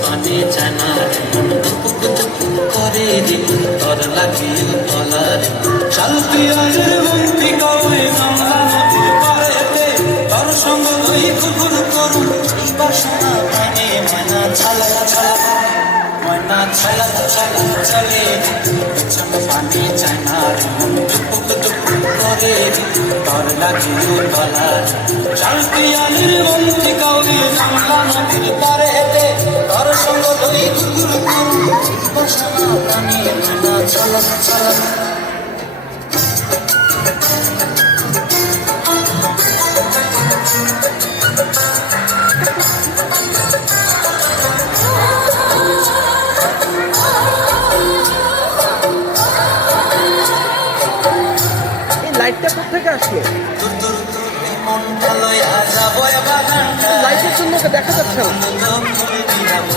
পানি চায় না রে মন দুপুক দুপুক করে রে তোর লাগিয়ে তলা রে শালপিয়ারের বন্তি কই গঙ্গা নদীর পাড়েতে তোর সঙ্গ লই কুকুর করুন এই বাসনা মানে ময়না ছালা ছালা ময়না ছালা ছালা চলে চল পানি চায় না রে মন দুপুক দুপুক করে রে তোর লাগিয়ে তলা রে শালপিয়ারের বন্তি কই গঙ্গা নদীর পাড়েতে তোর সঙ্গ লই কুকুর করুন এই বাসনা মানে ময়না ছালা ছালা লাইটটা কোথেকে আসলো? লাইটের জন্য দেখা যাচ্ছে না।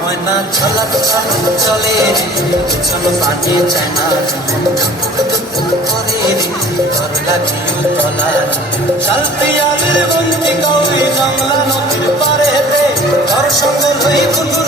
ময়না ছলক ছলক চলে রে চল পানি চায় না করে রে তোর লাগিয়ে তলা শালপিয়ারের বন্তি কই জংলা নদীর পাড়েতে তোর সঙ্গে লই কুকুর